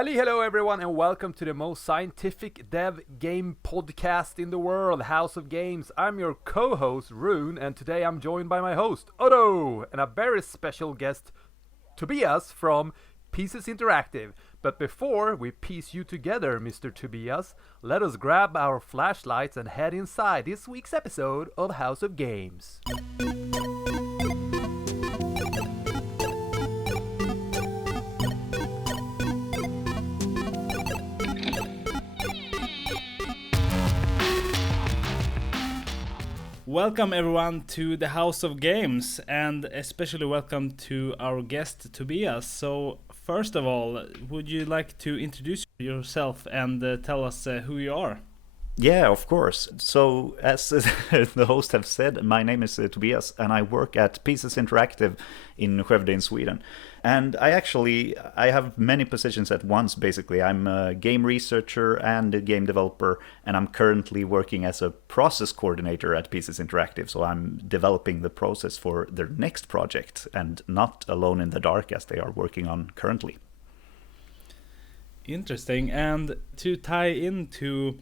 Hello everyone, and welcome to the most scientific dev game podcast in the world, House of Games. I'm your co-host Rune, and today I'm joined by my host Otto, and a very special guest, Tobias from Pieces Interactive. But before we piece you together, Mr. Tobias, let us grab our flashlights and head inside this week's episode of House of Games. Welcome everyone to the House of Games, and especially welcome to our guest Tobias. So first of all, would you like to introduce yourself and tell us who you are? Yeah, of course. So, as the host have said, my name is Tobias, and I work at Pieces Interactive in Skövde in Sweden. And I have many positions at once, basically. I'm a game researcher and a game developer, and I'm currently working as a process coordinator at Pieces Interactive. So I'm developing the process for their next project, and not alone in the dark as they are working on currently. Interesting. And to tie into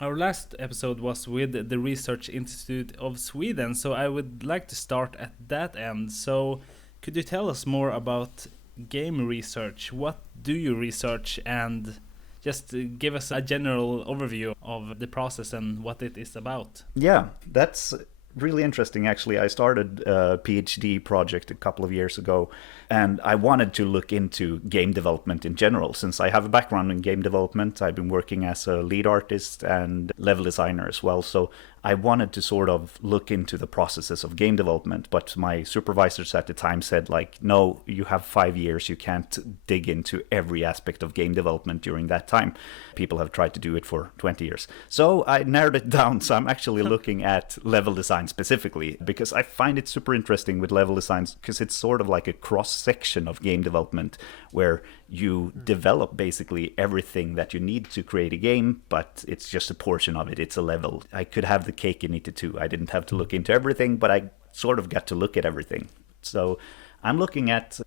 our last episode was with the Research Institute of Sweden, so I would like to start at that end. So could you tell us more about game research? What do you research, and just give us a general overview of the process and what it is about? Yeah, that's really interesting, actually. I started a PhD project a couple of years ago, and I wanted to look into game development in general. Since I have a background in game development, I've been working as a lead artist and level designer as well. So I wanted to sort of look into the processes of game development, but my supervisors at the time said, no, you have 5 years, you can't dig into every aspect of game development during that time. People have tried to do it for 20 years. So I narrowed it down, so I'm actually looking at level design specifically, because I find it super interesting with level designs, because it's sort of like a cross-section of game development, where you develop basically everything that you need to create a game, but it's just a portion of it. It's a level. I could have the cake and eat it too. I didn't have to look into everything, but I sort of got to look at everything. So I'm looking at,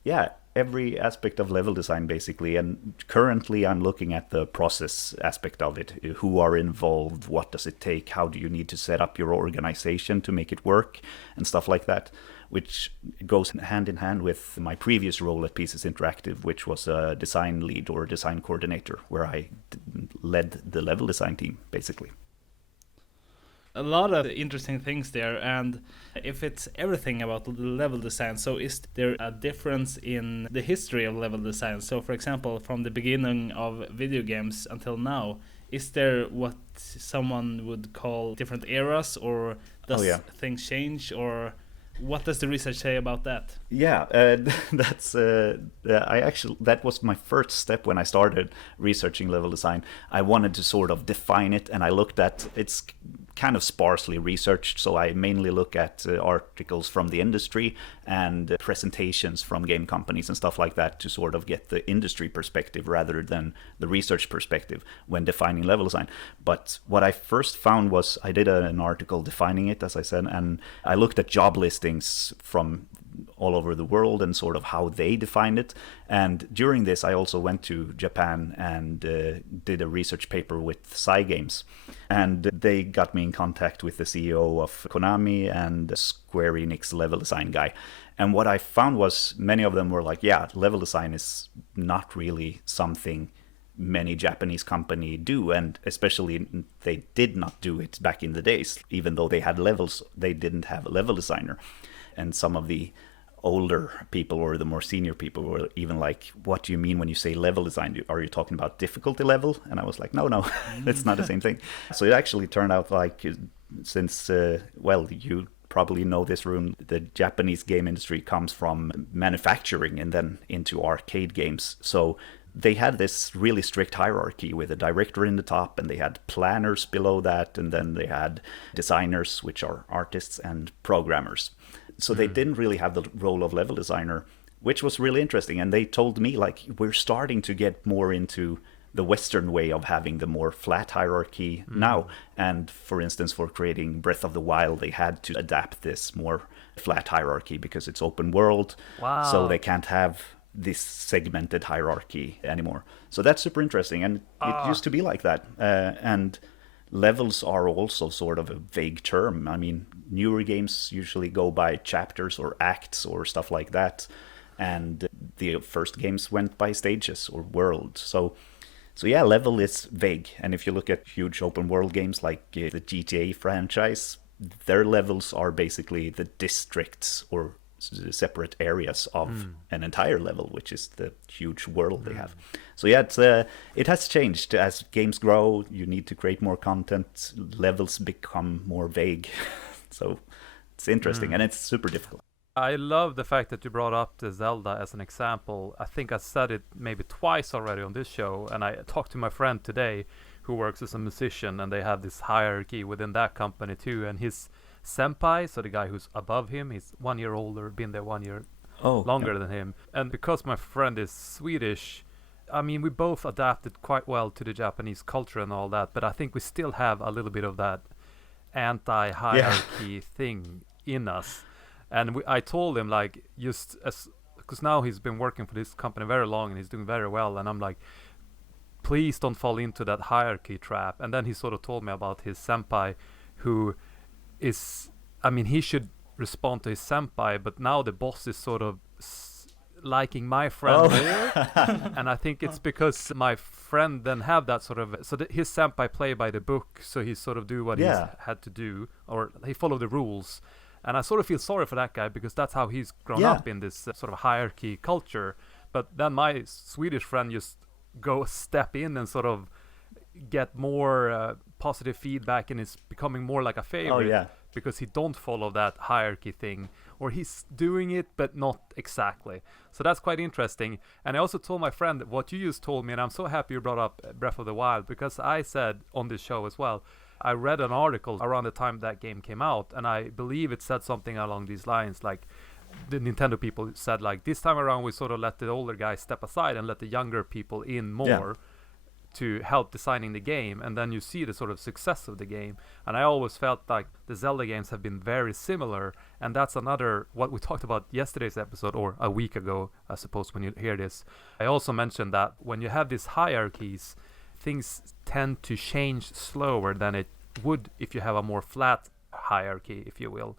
every aspect of level design basically, and currently I'm looking at the process aspect of it. Who are involved? What does it take? How do you need to set up your organization to make it work? And stuff like that, which goes hand in hand with my previous role at Pieces Interactive, which was a design lead or design coordinator, where I led the level design team, basically. A lot of interesting things there, and if it's everything about the level design, so is there a difference in the history of level design? So for example, from the beginning of video games until now, is there what someone would call different eras, or does things change, or what does the research say about that? Yeah, that was my first step when I started researching level design. I wanted to sort of define it, and I looked at it's kind of sparsely researched, so I mainly look at articles from the industry and presentations from game companies and stuff like that to sort of get the industry perspective rather than the research perspective when defining level design. But what I first found was I did an article defining it, as I said, and I looked at job listings from all over the world and sort of how they defined it. And during this, I also went to Japan and did a research paper with Cygames. And they got me in contact with the CEO of Konami and Square Enix level design guy. And what I found was many of them were like, level design is not really something many Japanese company do, and especially they did not do it back in the days. Even though they had levels, they didn't have a level designer. And some of the older people or the more senior people were even like, what do you mean when you say level design? Are you talking about difficulty level? And I was like, no, it's not the same thing. So it actually turned out like, since, you probably know this room, the Japanese game industry comes from manufacturing and then into arcade games. So they had this really strict hierarchy with a director in the top, and they had planners below that, and then they had designers, which are artists, and programmers. So they didn't really have the role of level designer, which was really interesting. And they told me, like, we're starting to get more into the Western way of having the more flat hierarchy now. And for instance, for creating Breath of the Wild, they had to adapt this more flat hierarchy because it's open world. Wow. So they can't have this segmented hierarchy anymore. So that's super interesting, and it used to be like that. And levels are also sort of a vague term. I mean, newer games usually go by chapters or acts or stuff like that, and the first games went by stages or worlds. So yeah, level is vague. And if you look at huge open world games like the GTA franchise, their levels are basically the districts or separate areas of an entire level, which is the huge world they have. So yeah, it has changed. As games grow, you need to create more content, levels become more vague. So it's interesting, and it's super difficult. I love the fact that you brought up the Zelda as an example. I think I said it maybe twice already on this show, and I talked to my friend today who works as a musician, and they have this hierarchy within that company too, and his senpai, so the guy who's above him, he's 1 year older, been there 1 year longer than him. And because my friend is Swedish, I mean, we both adapted quite well to the Japanese culture and all that, but I think we still have a little bit of that anti-hierarchy thing in us. And I told him, like, just as, because now he's been working for this company very long and he's doing very well, and I'm like, please don't fall into that hierarchy trap. And then he sort of told me about his senpai, who is, I mean, he should respond to his senpai, but now the boss is sort of liking my friend more. And I think it's because my friend then have that sort of, so his senpai play by the book, so he sort of do what he's had to do, or he follow the rules. And I sort of feel sorry for that guy, because that's how he's grown up in this sort of hierarchy culture. But then my Swedish friend just go step in and sort of get more positive feedback, and is becoming more like a favorite because he don't follow that hierarchy thing, or he's doing it but not exactly. So that's quite interesting. And I also told my friend what you just told me, and I'm so happy you brought up Breath of the Wild, because I said on this show as well, I read an article around the time that game came out, and I believe it said something along these lines, like the Nintendo people said, like, this time around we sort of let the older guys step aside and let the younger people in more to help designing the game. And then you see the sort of success of the game. And I always felt like the Zelda games have been very similar, and that's another what we talked about yesterday's episode, or a week ago, I suppose, when you hear this. I also mentioned that when you have these hierarchies, things tend to change slower than it would if you have a more flat hierarchy, if you will.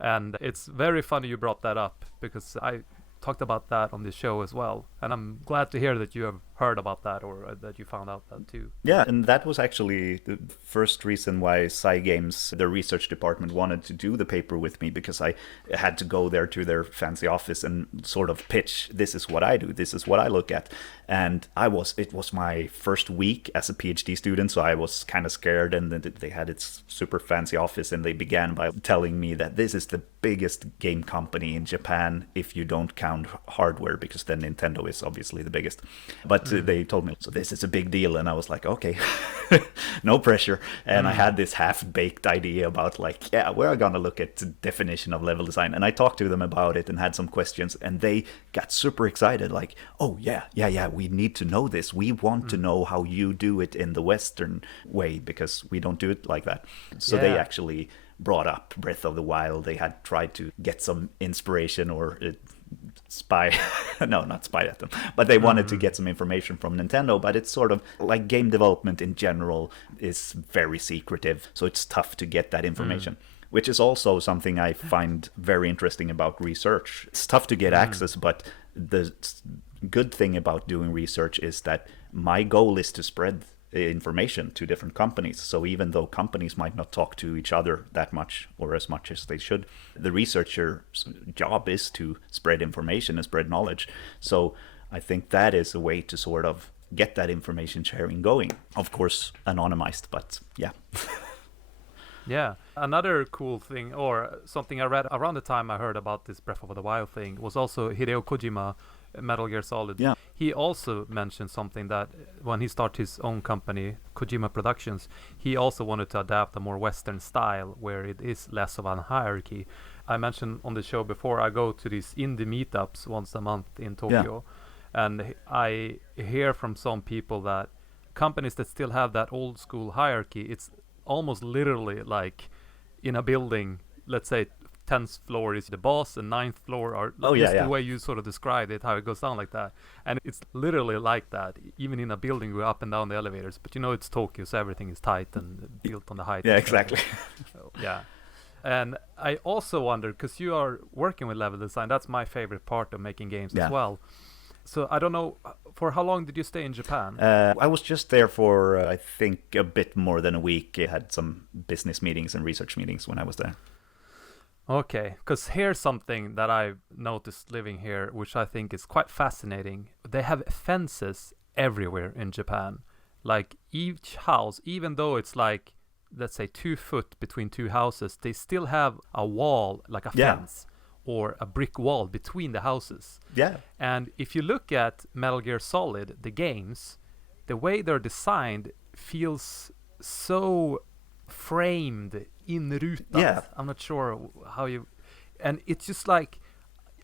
And it's very funny you brought that up, because I talked about that on the show as well, and I'm glad to hear that you have heard about that, or that you found out that too. Yeah, and that was actually the first reason why Cygames, the research department, wanted to do the paper with me, because I had to go there to their fancy office and sort of pitch, this is what I do, this is what I look at. And it was my first week as a PhD student, so I was kind of scared, and they had its super fancy office, and they began by telling me that this is the biggest game company in Japan if you don't count hardware, because then Nintendo is obviously the biggest. But they told me, so this is a big deal, and I was like, okay, no pressure. And I had this half-baked idea about, like, yeah, we're gonna look at the definition of level design. And I talked to them about it and had some questions, and they got super excited, like, oh yeah, we need to know this. We want to know how you do it in the Western way, because we don't do it like that. So they actually brought up Breath of the Wild. They had tried to get some inspiration, or spy no, not spy at them, but they wanted to get some information from Nintendo. But it's sort of like game development in general is very secretive, so it's tough to get that information, which is also something I find very interesting about research. It's tough to get access, but the good thing about doing research is that my goal is to spread information to different companies. So even though companies might not talk to each other that much, or as much as they should, the researcher's job is to spread information and spread knowledge. So I think that is a way to sort of get that information sharing going. Of course, anonymized, but yeah. Yeah. Another cool thing, or something I read around the time I heard about this Breath of the Wild thing, was also Hideo Kojima, Metal Gear Solid. Yeah. He also mentioned something that when he started his own company, Kojima Productions, he also wanted to adapt a more Western style where it is less of a hierarchy. I mentioned on the show before, I go to these indie meetups once a month in Tokyo, and I hear from some people that companies that still have that old school hierarchy, it's almost literally like in a building, let's say 10th floor is the boss and 9th floor are the way you sort of described it, how it goes down like that. And it's literally like that. Even in a building, we're up and down the elevators. But it's Tokyo, so everything is tight and built on the height. Yeah, exactly. Yeah. And I also wonder, because you are working with level design, that's my favorite part of making games as well. So I don't know, for how long did you stay in Japan? I was just there for, I think, a bit more than a week. I had some business meetings and research meetings when I was there. Okay, because here's something that I've noticed living here, which I think is quite fascinating. They have fences everywhere in Japan. Like each house, even though it's like, let's say 2 foot between two houses, they still have a wall, like a fence. Or a brick wall between the houses. Yeah. And if you look at Metal Gear Solid, the games, the way they're designed feels so framed, inrutat. Yeah. I'm not sure how you... And it's just like...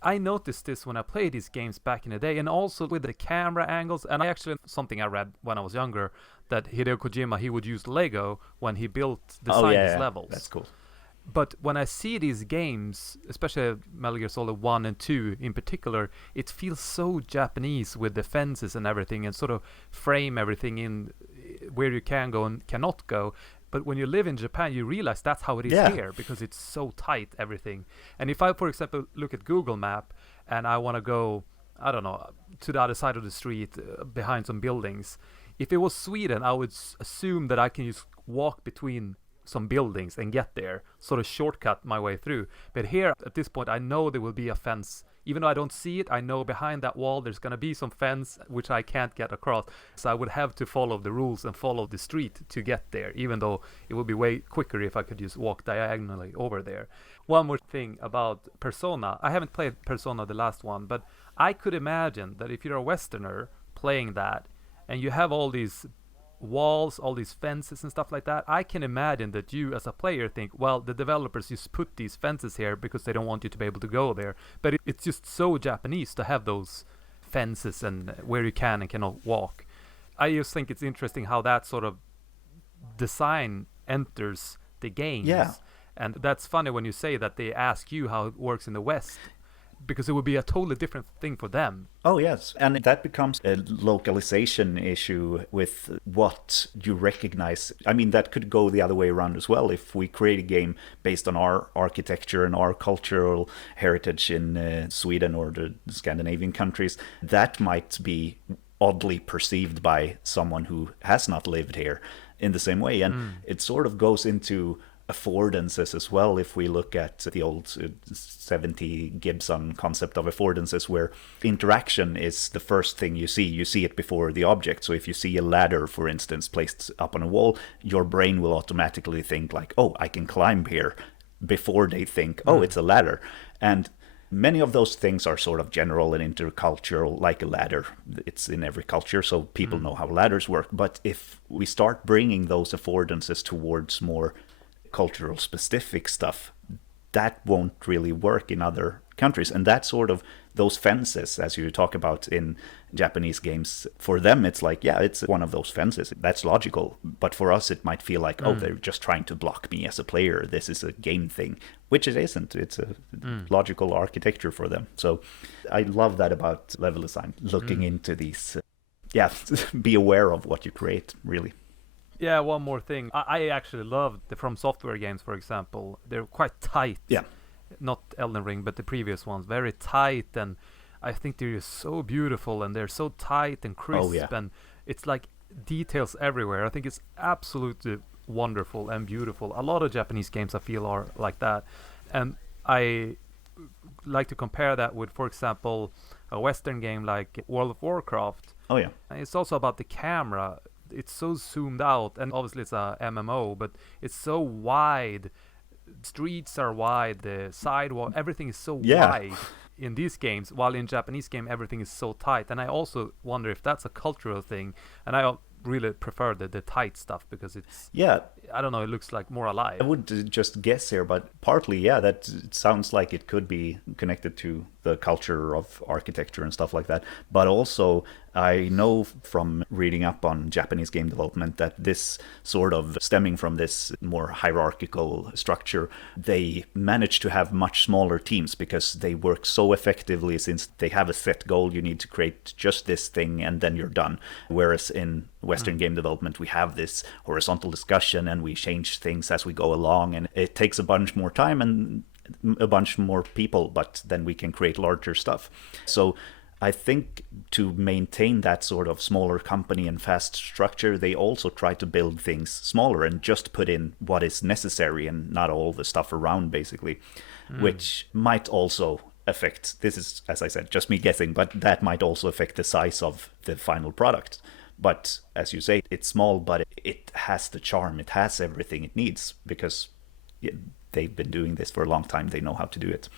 I noticed this when I played these games back in the day, and also with the camera angles. And something I read when I was younger, that Hideo Kojima, he would use Lego when he designed his levels. That's cool. But when I see these games, especially Metal Gear Solid 1 and 2 in particular, it feels so Japanese with the fences and everything, and sort of frame everything in where you can go and cannot go. But when you live in Japan, you realize that's how it is here, because it's so tight, everything. And if I, for example, look at Google Map and I want to go, I don't know, to the other side of the street behind some buildings, if it was Sweden, I would assume that I can just walk between some buildings and get there, sort of shortcut my way through. But here at this point, I know there will be a fence. Even though I don't see it, I know behind that wall there's going to be some fence which I can't get across. So I would have to follow the rules and follow the street to get there, even though it would be way quicker if I could just walk diagonally over there. One more thing about Persona. I haven't played Persona, the last one, but I could imagine that if you're a Westerner playing that and you have all these walls, all these fences and stuff like that, I can imagine that you as a player think, well, the developers just put these fences here because they don't want you to be able to go there. But it's just so Japanese to have those fences and where you can and cannot walk. I just think it's interesting how that sort of design enters the games. Yeah. And that's funny when you say that they ask you how it works in the West, because it would be a totally different thing for them. Oh, yes. And that becomes a localization issue with what you recognize. I mean, that could go the other way around as well. If we create a game based on our architecture and our cultural heritage in Sweden or the Scandinavian countries, that might be oddly perceived by someone who has not lived here in the same way. And it sort of goes into affordances as well. If we look at the old 70 Gibson concept of affordances, where interaction is the first thing you see it before the object. So if you see a ladder, for instance, placed up on a wall, your brain will automatically think like, oh, I can climb here, before they think, oh, it's a ladder. And many of those things are sort of general and intercultural, like a ladder. It's in every culture, so people know how ladders work. But if we start bringing those affordances towards more cultural specific stuff, that won't really work in other countries. And that sort of, those fences, as you talk about in Japanese games, for them it's like, yeah, it's one of those fences, that's logical. But for us it might feel like, oh, they're just trying to block me as a player, this is a game thing, which it isn't. It's a logical architecture for them. So I love that about level design, looking into these be aware of what you create, really. Yeah, one more thing. I actually love the From Software games, for example. They're quite tight. Yeah. Not Elden Ring, but the previous ones. Very tight, and I think they're just so beautiful, and they're so tight and crisp, and it's like details everywhere. I think it's absolutely wonderful and beautiful. A lot of Japanese games, I feel, are like that. And I like to compare that with, for example, a Western game like World of Warcraft. Oh, yeah. And it's also about the camera. It's so zoomed out, and obviously it's a MMO, but it's so wide. Streets are wide, the sidewalk, everything is so wide in these games, while in Japanese game everything is so tight. And I also wonder if that's a cultural thing, and I really prefer the tight stuff, because it's, I don't know, it looks like more alive. I would just guess here, but partly, that it sounds like it could be connected to the culture of architecture and stuff like that. But also, I know from reading up on Japanese game development that this sort of stemming from this more hierarchical structure, they manage to have much smaller teams because they work so effectively since they have a set goal. You need to create just this thing and then you're done. Whereas in Western game development, we have this horizontal discussion and we change things as we go along, and it takes a bunch more time and a bunch more people, but then we can create larger stuff. So I think to maintain that sort of smaller company and fast structure, they also try to build things smaller and just put in what is necessary and not all the stuff around, basically, which might also affect, this is, as I said, just me guessing, but that might also affect the size of the final product. But as you say, it's small, but it has the charm. It has everything it needs because they've been doing this for a long time. They know how to do it.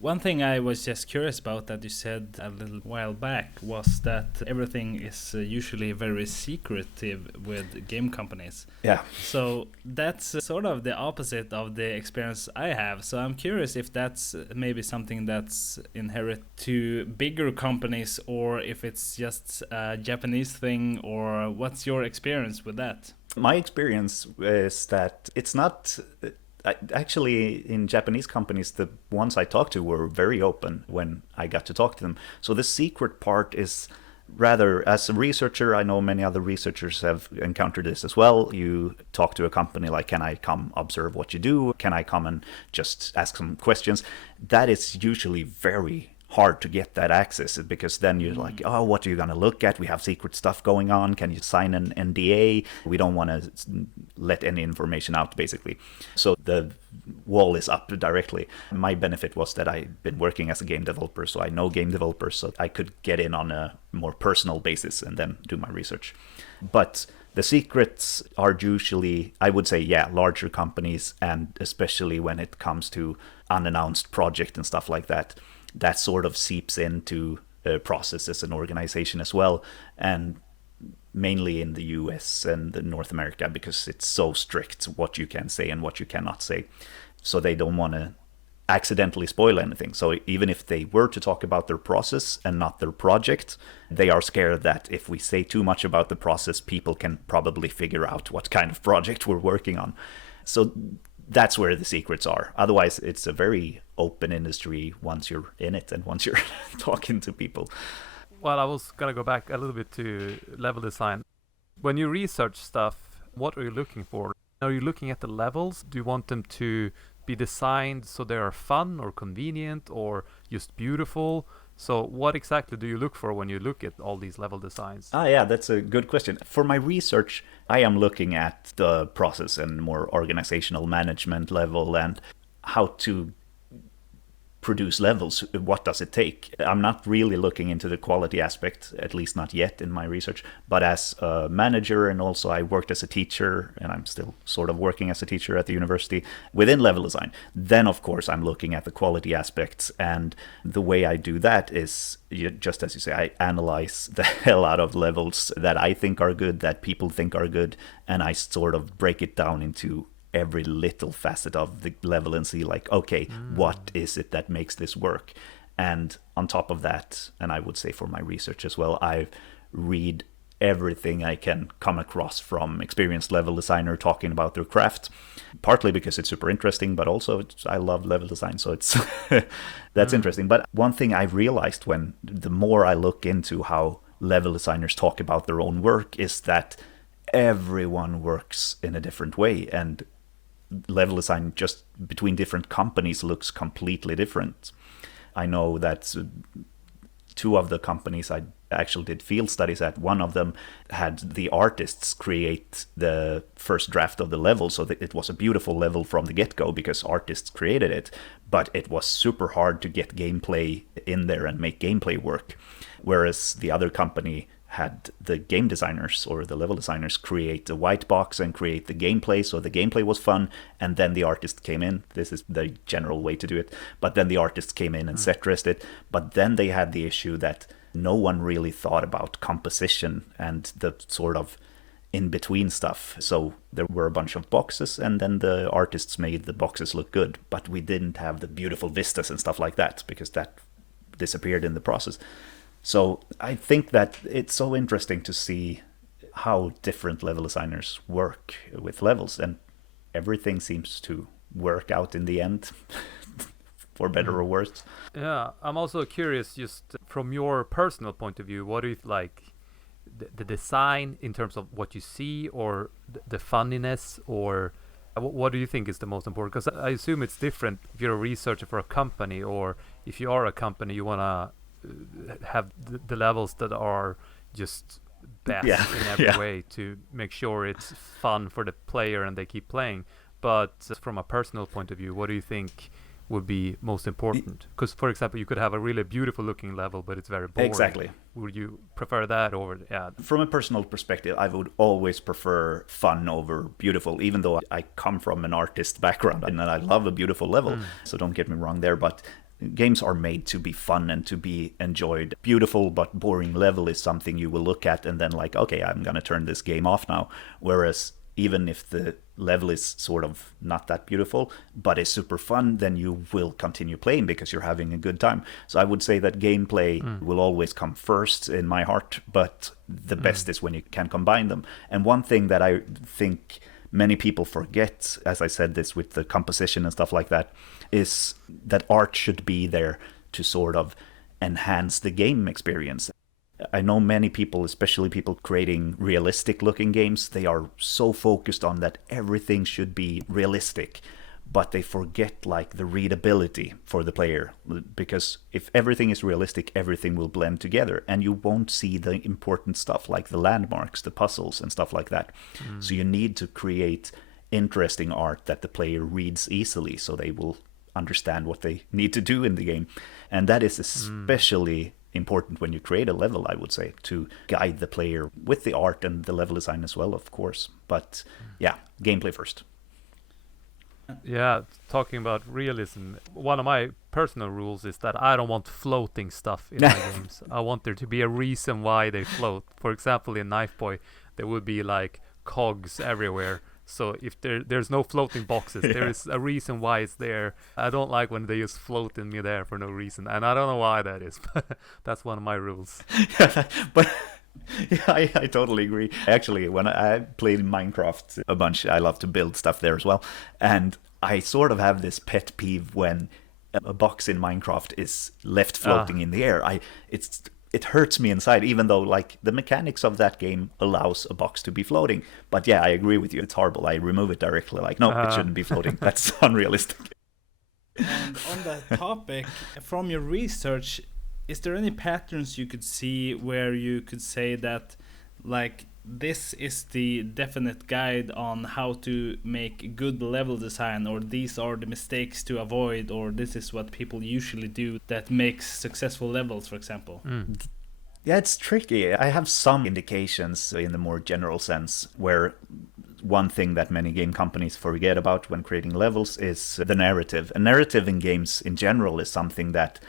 One thing I was just curious about that you said a little while back was that everything is usually very secretive with game companies. Yeah. So that's sort of the opposite of the experience I have. So I'm curious if that's maybe something that's inherent to bigger companies or if it's just a Japanese thing, or what's your experience with that? My experience is that it's not... Actually, in Japanese companies, the ones I talked to were very open when I got to talk to them. So the secret part is rather, as a researcher, I know many other researchers have encountered this as well. You talk to a company like, can I come observe what you do? Can I come and just ask some questions? That is usually very hard to get that access, because then you're like, oh, what are you going to look at? We have secret stuff going on. Can you sign an NDA? We don't want to let any information out, basically. So the wall is up directly. My benefit was that I've been working as a game developer, so I know game developers, so I could get in on a more personal basis and then do my research. But the secrets are usually, I would say, larger companies, and especially when it comes to unannounced project and stuff like that. That sort of seeps into processes and organization as well, and mainly in the US and North America, because it's so strict what you can say and what you cannot say. So they don't want to accidentally spoil anything. So even if they were to talk about their process and not their project, they are scared that if we say too much about the process, people can probably figure out what kind of project we're working on. So that's where the secrets are. Otherwise, it's a very open industry once you're in it and once you're talking to people. Well, I was going to go back a little bit to level design. When you research stuff, what are you looking for? Are you looking at the levels? Do you want them to be designed so they are fun or convenient or just beautiful? So what exactly do you look for when you look at all these level designs? Yeah, that's a good question. For my research, I am looking at the process and more organizational management level and how to produce levels. What does it take? I'm not really looking into the quality aspect, at least not yet in my research. But as a manager, and also I worked as a teacher, and I'm still sort of working as a teacher at the university within level design. Then, of course, I'm looking at the quality aspects. And the way I do that is, just as you say, I analyze the hell out of levels that I think are good, that people think are good, and I sort of break it down into every little facet of the level and see like, okay, what is it that makes this work? And on top of that, and I would say for my research as well, I read everything I can come across from experienced level designer talking about their craft, partly because it's super interesting, but also I love level design, so it's that's interesting. But one thing I've realized when the more I look into how level designers talk about their own work is that everyone works in a different way, and level design just between different companies looks completely different. I know that two of the companies I actually did field studies at, one of them had the artists create the first draft of the level, so that it was a beautiful level from the get-go because artists created it, but it was super hard to get gameplay in there and make gameplay work. Whereas the other company had the game designers or the level designers create a white box and create the gameplay, so the gameplay was fun, and then the artist came in. This is the general way to do it, but then the artist came in and set dressed it. But then they had the issue that no one really thought about composition and the sort of in between stuff. So there were a bunch of boxes, and then the artists made the boxes look good, but we didn't have the beautiful vistas and stuff like that because that disappeared in the process. So I think that it's so interesting to see how different level designers work with levels, and everything seems to work out in the end, for better or worse. Yeah, I'm also curious, just from your personal point of view, what do you like? The design in terms of what you see, or the funniness, or what do you think is the most important? Because I assume it's different if you're a researcher for a company, or if you are a company, you want to have the levels that are just best in every way to make sure it's fun for the player and they keep playing. But from a personal point of view, what do you think would be most important? Because, for example, you could have a really beautiful looking level, but it's very boring. Exactly. Would you prefer that over? Yeah. From a personal perspective, I would always prefer fun over beautiful, even though I come from an artist background and I love a beautiful level. So don't get me wrong there, but games are made to be fun and to be enjoyed. Beautiful but boring level is something you will look at and then like, okay, I'm going to turn this game off now. Whereas even if the level is sort of not that beautiful, but is super fun, then you will continue playing because you're having a good time. So I would say that gameplay will always come first in my heart, but the best is when you can combine them. And one thing that I think many people forget, as I said this with the composition and stuff like that, is that art should be there to sort of enhance the game experience. I know many people, especially people creating realistic looking games, they are so focused on that everything should be realistic, but they forget like the readability for the player, because if everything is realistic, everything will blend together and you won't see the important stuff like the landmarks, the puzzles and stuff like that. So you need to create interesting art that the player reads easily so they will understand what they need to do in the game. And that is especially important when you create a level, I would say, to guide the player with the art and the level design as well, of course. But yeah, gameplay first. Yeah, talking about realism, one of my personal rules is that I don't want floating stuff in my games. I want there to be a reason why they float. For example, in Knife Boy, there would be like cogs everywhere. So if there's no floating boxes, there is a reason why it's there. I don't like when they just float in midair for no reason, and I don't know why that is, but that's one of my rules. But yeah, I totally agree. Actually, when I played Minecraft a bunch, I love to build stuff there as well, and I sort of have this pet peeve when a box in Minecraft is left floating in the air. It hurts me inside, even though like the mechanics of that game allows a box to be floating. But yeah, I agree with you. It's horrible. I remove it directly. Like, no, it shouldn't be floating. That's unrealistic. And on that topic, from your research, is there any patterns you could see where you could say that, like, this is the definite guide on how to make good level design, or these are the mistakes to avoid, or this is what people usually do that makes successful levels, for example? Yeah, it's tricky. I have some indications in the more general sense where one thing that many game companies forget about when creating levels is the narrative. A narrative in games in general is something that,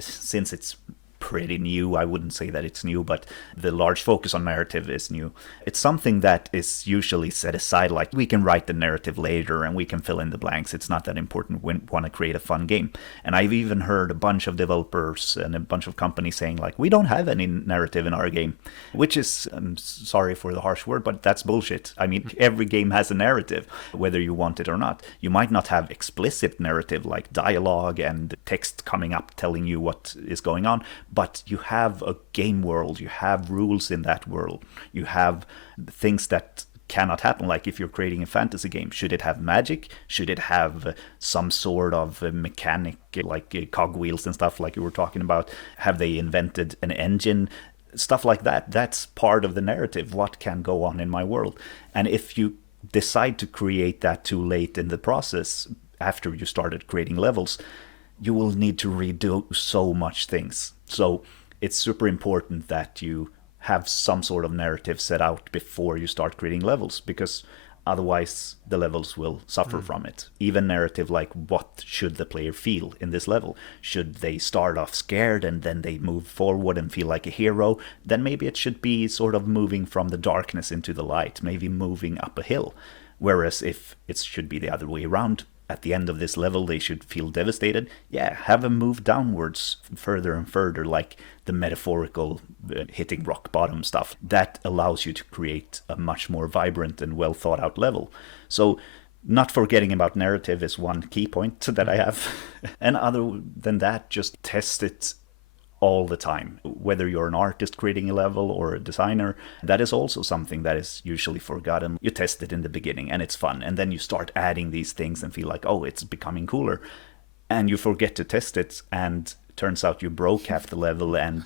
since it's pretty new, I wouldn't say that it's new, but the large focus on narrative is new. It's something that is usually set aside, like we can write the narrative later and we can fill in the blanks. It's not that important when we want to create a fun game. And I've even heard a bunch of developers and a bunch of companies saying like, we don't have any narrative in our game, which is, I'm sorry for the harsh word, but that's bullshit. I mean, every game has a narrative, whether you want it or not. You might not have explicit narrative like dialogue and text coming up telling you what is going on, but you have a game world, you have rules in that world, you have things that cannot happen. Like if you're creating a fantasy game, should it have magic? Should it have some sort of mechanic like cogwheels and stuff like you were talking about? Have they invented an engine? Stuff like that. That's part of the narrative. What can go on in my world? And if you decide to create that too late in the process, after you started creating levels, you will need to redo so much things. So it's super important that you have some sort of narrative set out before you start creating levels, because Otherwise, the levels will suffer from it. Even narrative like, what should the player feel in this level? Should they start off scared and then they move forward and feel like a hero? Then maybe it should be sort of moving from the darkness into the light, maybe moving up a hill. Whereas if it should be the other way around, at the end of this level they should feel devastated. Yeah, have them move downwards further and further, like the metaphorical hitting rock bottom stuff. That allows you to create a much more vibrant and well thought out level. So not forgetting about narrative is one key point that I have. And other than that, just test it all the time. Whether you're an artist creating a level or a designer, that is also something that is usually forgotten. You test it in the beginning and it's fun, and then you start adding these things and feel like, oh, it's becoming cooler, and you forget to test it, and turns out you broke half the level and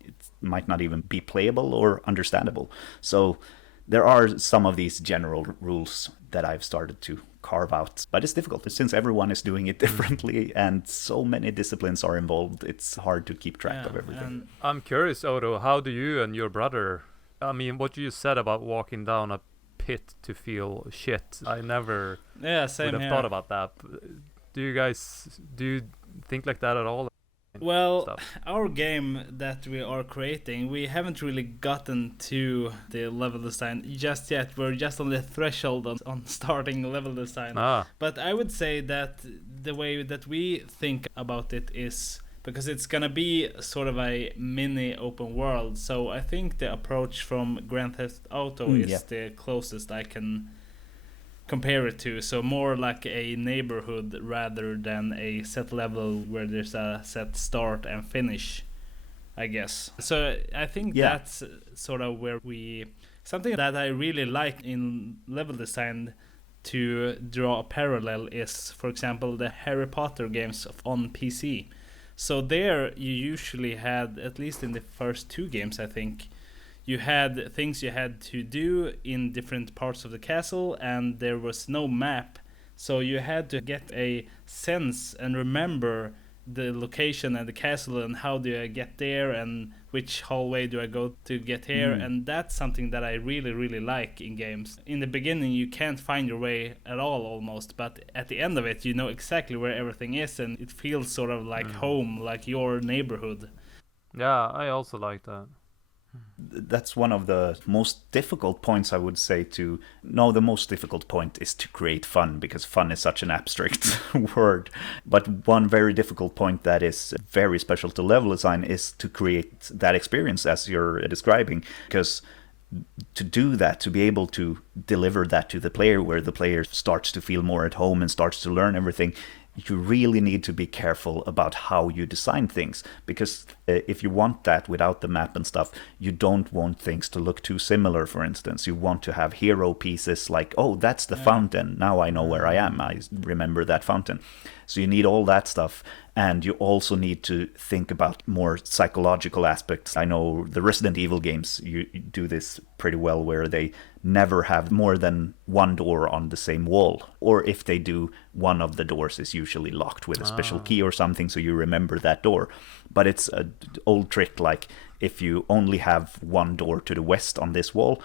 it might not even be playable or understandable. So there are some of these general rules that I've started to carve out, but it's difficult since everyone is doing it differently and so many disciplines are involved. It's hard to keep track of everything. I'm curious, Odo, how do you and your brother, I mean, what you said about walking down a pit to feel shit, I never would have thought about that. Do you think like that at all? Well, our game that we are creating, we haven't really gotten to the level design just yet. We're just on the threshold on starting level design. But I would say that the way that we think about it is, because it's gonna be sort of a mini open world, so I think the approach from Grand Theft Auto is the closest I can compare it to. So more like a neighborhood rather than a set level where there's a set start and finish, I guess. So I think that's sort of where something that I really like in level design to draw a parallel is, for example, the Harry Potter games on PC. So there you usually had, at least in the first 2 games I think, you had things you had to do in different parts of the castle, and there was no map. So you had to get a sense and remember the location and the castle and how do I get there and which hallway do I go to get here. And that's something that I really, really like in games. In the beginning, you can't find your way at all almost, but at the end of it, you know exactly where everything is, and it feels sort of like home, like your neighborhood. Yeah, I also like that. That's one of the most difficult points, I would say. The most difficult point is to create fun, because fun is such an abstract word. But one very difficult point that is very special to level design is to create that experience as you're describing, because to do that, to be able to deliver that to the player, where the player starts to feel more at home and starts to learn everything, you really need to be careful about how you design things, because if you want that without the map and stuff, you don't want things to look too similar. For instance, you want to have hero pieces like, oh, that's the fountain, now I know where I am, I remember that fountain. So you need all that stuff, and you also need to think about more psychological aspects. I know the Resident Evil games, you do this pretty well, where they never have more than one door on the same wall, or if they do, one of the doors is usually locked with a special key or something, so you remember that door. But it's an old trick, like if you only have one door to the west on this wall,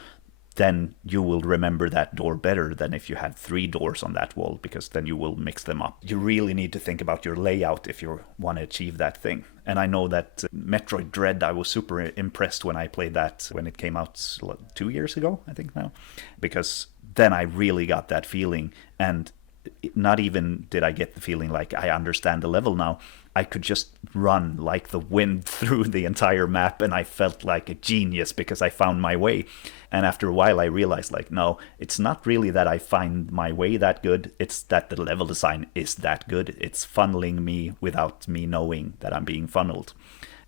then you will remember that door better than if you had 3 doors on that wall, because then you will mix them up. You really need to think about your layout if you want to achieve that thing. And I know that Metroid Dread, I was super impressed when I played that when it came out 2 years ago, I think now, because then I really got that feeling. And not even did I get the feeling like I understand the level now, I could just run like the wind through the entire map, and I felt like a genius because I found my way. And after a while I realized, like, no, it's not really that I find my way that good, it's that the level design is that good. It's funneling me without me knowing that I'm being funneled.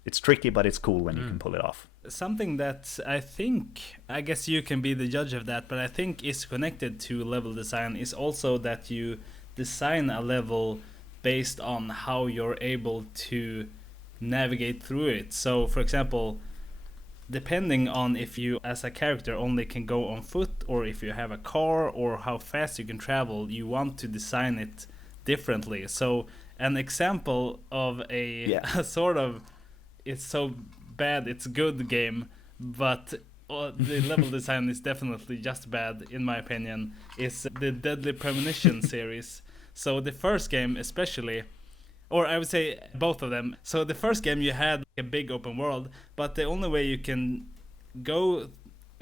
It's tricky, but it's cool when you can pull it off. Something that I guess you can be the judge of that, but I think is connected to level design is also that you design a level based on how you're able to navigate through it. So, for example, depending on if you as a character only can go on foot, or if you have a car, or how fast you can travel, you want to design it differently. So an example of a sort of it's so bad it's good game, but the level design is definitely just bad, in my opinion, is the Deadly Premonition series. So the first game especially, or I would say both of them. So the first game you had a big open world, but the only way you can go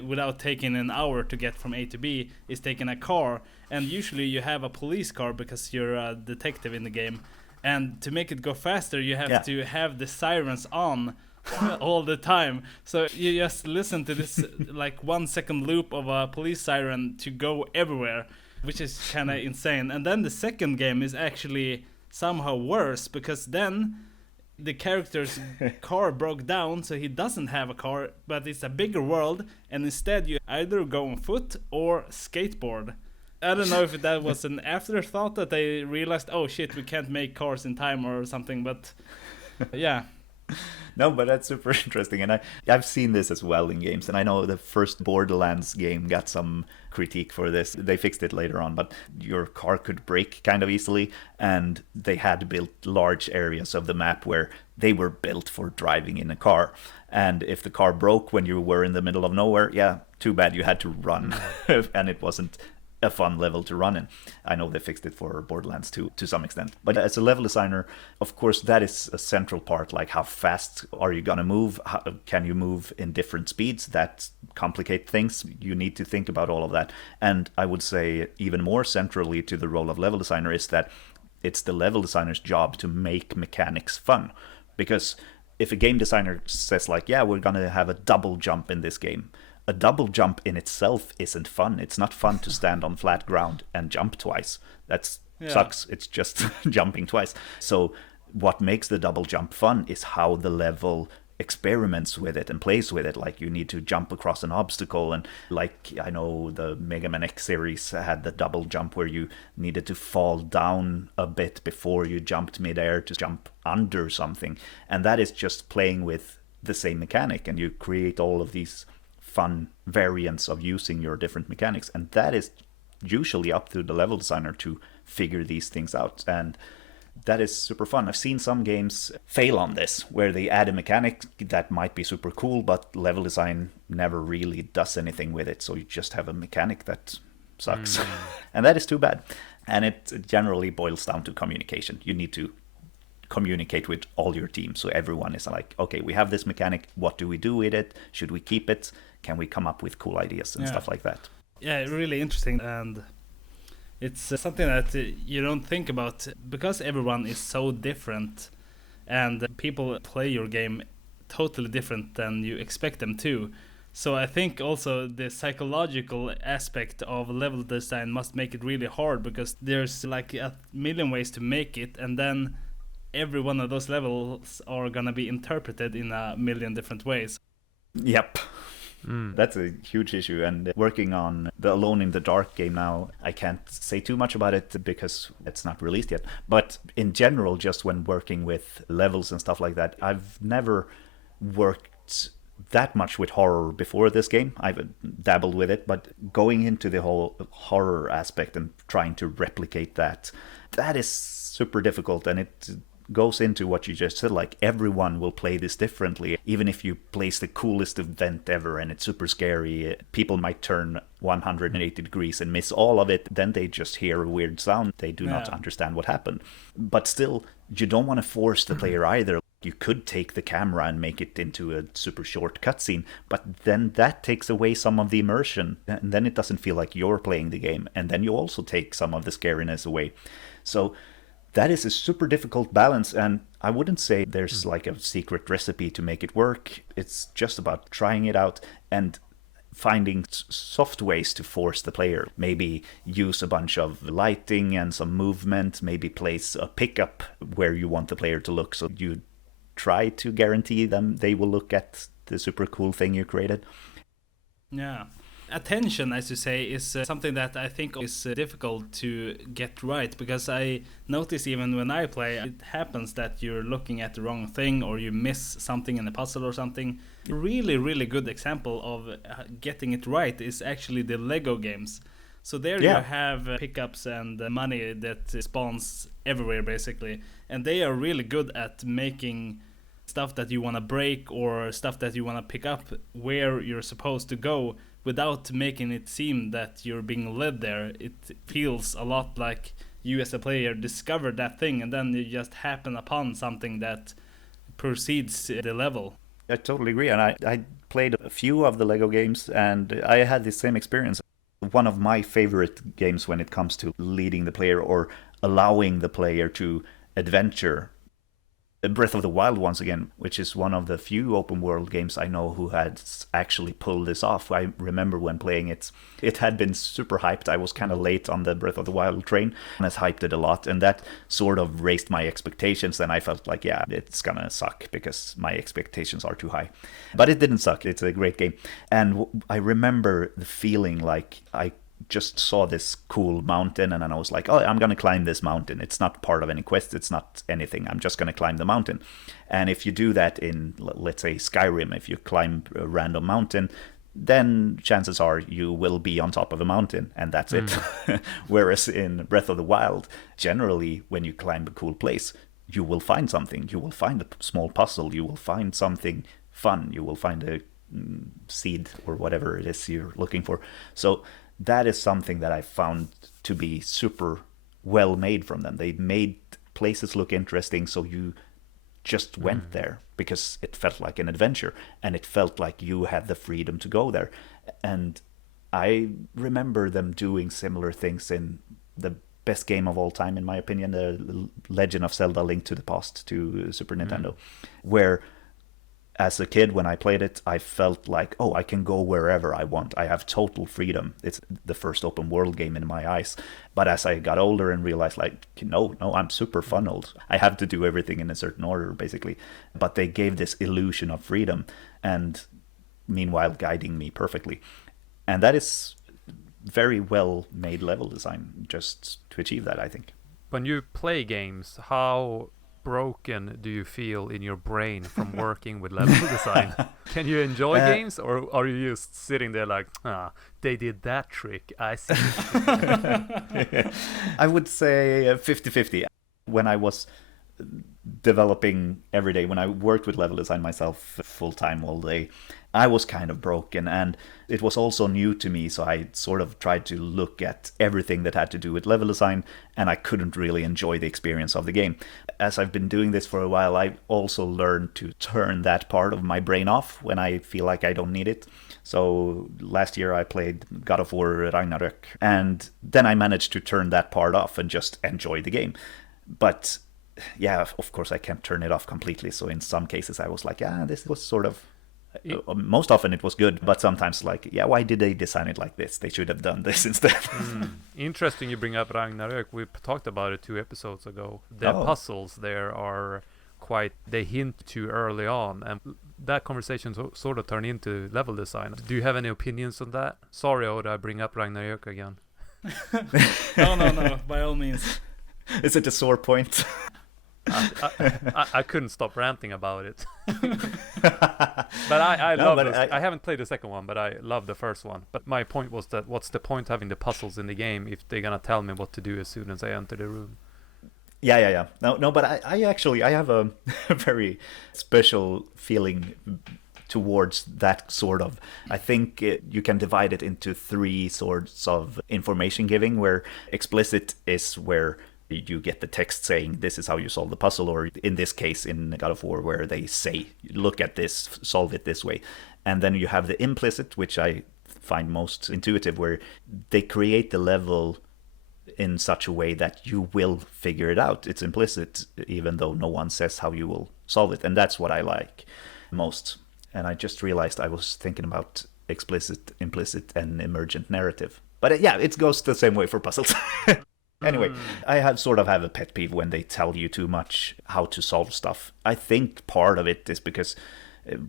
without taking an hour to get from A to B is taking a car, and usually you have a police car because you're a detective in the game, and to make it go faster you have to have the sirens on all the time, so you just listen to this like 1 second loop of a police siren to go everywhere, which is kind of insane. And then the second game is actually somehow worse, because then the character's car broke down, so he doesn't have a car, but it's a bigger world, and instead you either go on foot or skateboard. I don't know if that was an afterthought that they realized, oh shit, we can't make cars in time or something, but yeah. No, but that's super interesting, and I've seen this as well in games, and I know the first Borderlands game got some critique for this. They fixed it later on, but your car could break kind of easily, and they had built large areas of the map where they were built for driving in a car. And if the car broke when you were in the middle of nowhere, yeah, too bad, you had to run, and it wasn't a fun level to run in. I know they fixed it for Borderlands 2 to some extent. But as a level designer, of course, that is a central part, like how fast are you gonna move? How, can you move in different speeds? That complicate things. You need to think about all of that. And I would say even more centrally to the role of level designer is that it's the level designer's job to make mechanics fun. Because if a game designer says like, yeah, we're gonna have a double jump in this game, a double jump in itself isn't fun. It's not fun to stand on flat ground and jump twice. That sucks. It's just jumping twice. So what makes the double jump fun is how the level experiments with it and plays with it. Like you need to jump across an obstacle, and like I know the Mega Man X series had the double jump where you needed to fall down a bit before you jumped midair to jump under something. And that is just playing with the same mechanic, and you create all of these fun variants of using your different mechanics, and that is usually up to the level designer to figure these things out, and that is super fun. I've seen some games fail on this, where they add a mechanic that might be super cool, but level design never really does anything with it, so you just have a mechanic that sucks. And that is too bad. And it generally boils down to communication. You need to communicate with all your team, so everyone is like, okay, we have this mechanic, what do we do with it? Should we keep it? Can we come up with cool ideas and stuff like that? Yeah, really interesting, and it's something that you don't think about, because everyone is so different and people play your game totally different than you expect them to. So I think also the psychological aspect of level design must make it really hard, because there's like a million ways to make it, and then every one of those levels are gonna be interpreted in a million different ways. Yep. That's a huge issue, and working on the Alone in the Dark game now, I can't say too much about it because it's not released yet, but in general, just when working with levels and stuff like that, I've never worked that much with horror before this game. I've dabbled with it, but going into the whole horror aspect and trying to replicate that is super difficult, and it goes into what you just said, like everyone will play this differently. Even if you place the coolest event ever and it's super scary, people might turn 180 degrees and miss all of it. Then they just hear a weird sound. They do not understand what happened. But still, you don't want to force the player either. You could take the camera and make it into a super short cutscene, but then that takes away some of the immersion, and then it doesn't feel like you're playing the game, and then you also take some of the scariness away. So that is a super difficult balance, and I wouldn't say there's like a secret recipe to make it work. It's just about trying it out and finding soft ways to force the player. Maybe use a bunch of lighting and some movement, maybe place a pickup where you want the player to look, so you try to guarantee them they will look at the super cool thing you created. Yeah. Attention, as you say, is something that I think is difficult to get right, because I notice even when I play, it happens that you're looking at the wrong thing or you miss something in a puzzle or something. A really, really good example of getting it right is actually the Lego games. So there you have pickups and money that spawns everywhere basically, and they are really good at making stuff that you want to break or stuff that you want to pick up where you're supposed to go without making it seem that you're being led there. It feels a lot like you as a player discovered that thing and then you just happen upon something that proceeds the level. I totally agree, and I played a few of the Lego games and I had the same experience. One of my favorite games when it comes to leading the player or allowing the player to adventure, Breath of the Wild once again, which is one of the few open world games I know who had actually pulled this off. I remember when playing it, it had been super hyped. I was kind of late on the Breath of the Wild train and has hyped it a lot, and that sort of raised my expectations. And I felt like, yeah, it's gonna suck because my expectations are too high. But it didn't suck. It's a great game. And I remember the feeling like I just saw this cool mountain and then I was like, oh, I'm gonna climb this mountain. It's not part of any quest, it's not anything, I'm just gonna climb the mountain. And if you do that in, let's say, Skyrim, if you climb a random mountain, then chances are you will be on top of a mountain and that's it. Whereas in Breath of the Wild, generally when you climb a cool place, you will find something. You will find a small puzzle, you will find something fun, you will find a seed or whatever it is you're looking for. So that is something that I found to be super well made from them. They made places look interesting, so you just went there because it felt like an adventure and it felt like you had the freedom to go there. And I remember them doing similar things in the best game of all time, in my opinion, the Legend of Zelda: Link to the Past to Super Nintendo, where as a kid, when I played it, I felt like, oh, I can go wherever I want. I have total freedom. It's the first open world game in my eyes. But as I got older and realized, like, no, I'm super funneled. I have to do everything in a certain order, basically. But they gave this illusion of freedom and meanwhile guiding me perfectly. And that is very well made level design just to achieve that, I think. When you play games, how broken do you feel in your brain from working with level design? Can you enjoy games, or are you just sitting there like, they did that trick, I see? I would say 50-50. When I was developing every day, when I worked with level design myself full-time all day, I was kind of broken, and it was also new to me, so I sort of tried to look at everything that had to do with level design, and I couldn't really enjoy the experience of the game. As I've been doing this for a while, I also learned to turn that part of my brain off when I feel like I don't need it. So last year I played God of War Ragnarök, and then I managed to turn that part off and just enjoy the game. But yeah, of course I can't turn it off completely, so in some cases I was like, this was sort of... Most often it was good, but sometimes like, why did they design it like this? They should have done this instead. Interesting you bring up Ragnarök. We talked about it 2 episodes ago. The puzzles there are quite, they hint too early on, and that conversation sort of turned into level design. Do you have any opinions on that? Sorry, Oda, I bring up Ragnarök again. No, by all means. Is it a sore point? I couldn't stop ranting about it. But I love this. I haven't played the second one, but I love the first one. But my point was that what's the point having the puzzles in the game if they're gonna tell me what to do as soon as I enter the room? Yeah. No, but I actually have a very special feeling towards that sort of... I think you can divide it into 3 sorts of information giving, where explicit is where you get the text saying this is how you solve the puzzle, or in this case in God of War where they say look at this, solve it this way. And then you have the implicit, which I find most intuitive, where they create the level in such a way that you will figure it out. It's implicit even though no one says how you will solve it, and that's what I like most. And I just realized I was thinking about explicit, implicit, and emergent narrative. But it goes the same way for puzzles. Anyway, I have a pet peeve when they tell you too much how to solve stuff. I think part of it is because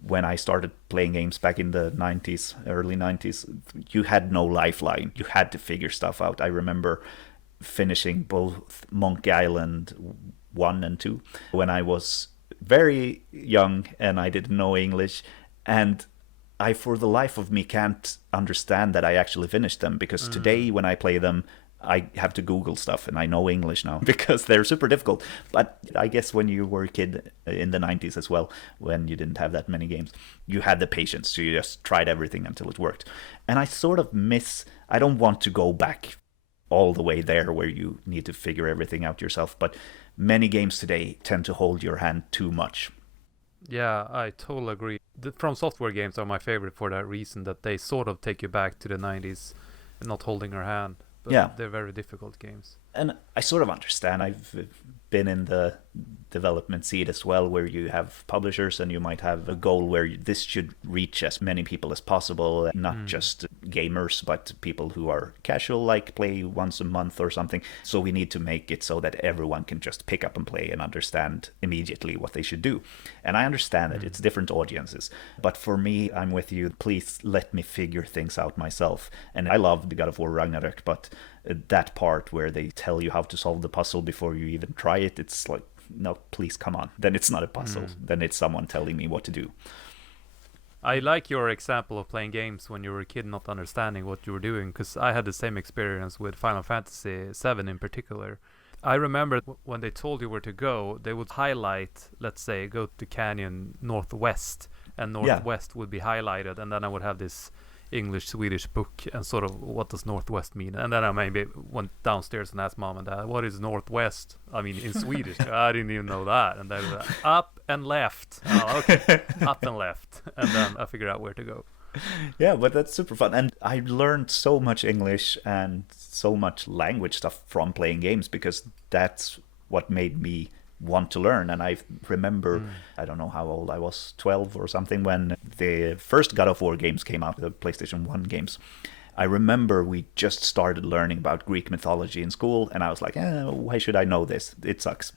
when I started playing games back in the 90s, early 90s, you had no lifeline. You had to figure stuff out. I remember finishing both Monkey Island 1 and 2 when I was very young and I didn't know English. And I, for the life of me, can't understand that I actually finished them, because today when I play them, I have to Google stuff, and I know English now because they're super difficult. But I guess when you were a kid in the 90s as well, when you didn't have that many games, you had the patience, so you just tried everything until it worked. And I sort of I don't want to go back all the way there where you need to figure everything out yourself, but many games today tend to hold your hand too much. Yeah, I totally agree. The From Software games are my favorite for that reason, that they sort of take you back to the 90s and not holding your hand. But Yeah. they're very difficult games. And I sort of understand. I've been in the development seat as well, where you have publishers and you might have a goal where this should reach as many people as possible, not just gamers, but people who are casual, like play once a month or something. So we need to make it so that everyone can just pick up and play and understand immediately what they should do. And I understand that it's different audiences. But for me, I'm with you. Please let me figure things out myself. And I love the God of War Ragnarok, but that part where they tell you how to solve the puzzle before you even try it, it's like, no, please, come on. Then it's not a puzzle. Then it's someone telling me what to do. I like your example of playing games when you were a kid not understanding what you were doing, because I had the same experience with Final Fantasy VII in particular. I remember when they told you where to go, they would highlight, let's say, go to Canyon Northwest, and Northwest would be highlighted, and then I would have this English-Swedish book and sort of what does Northwest mean, and then I maybe went downstairs and asked Mom and Dad, what is Northwest? I mean, in Swedish. I didn't even know that. And they were like, up and left. Oh, okay. Up and left, and then I figured out where to go. Yeah, but that's super fun. And I learned so much English and so much language stuff from playing games, because that's what made me want to learn. And I remember, I don't know how old I was, 12 or something, when the first God of War games came out, the PlayStation 1 games. I remember we just started learning about Greek mythology in school, and I was like, why should I know this? It sucks.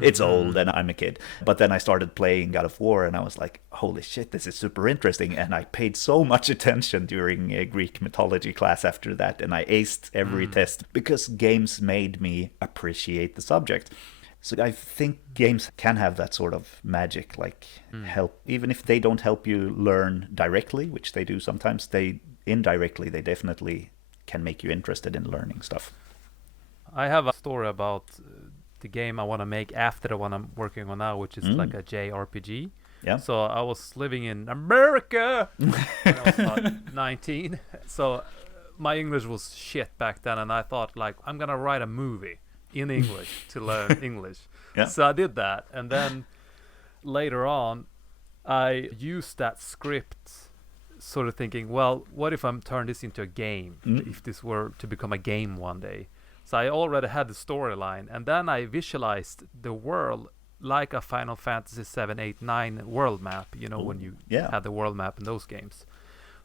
It's old and I'm a kid. But then I started playing God of War, and I was like, holy shit, this is super interesting. And I paid so much attention during a Greek mythology class after that, and I aced every test because games made me appreciate the subject. So I think games can have that sort of magic, like help, even if they don't help you learn directly, which they do sometimes, they indirectly, they definitely can make you interested in learning stuff. I have a story about the game I want to make after the one I'm working on now, which is like a JRPG. Yeah. So I was living in America when I was about 19. So my English was shit back then, and I thought, like, I'm going to write a movie in English to learn English. Yeah. So I did that, and then later on I used that script sort of thinking, well, what if I'm turn this into a game, if this were to become a game one day. So I already had the storyline, and then I visualized the world like a Final Fantasy 7, 8, 9 world map, you know, when you had the world map in those games.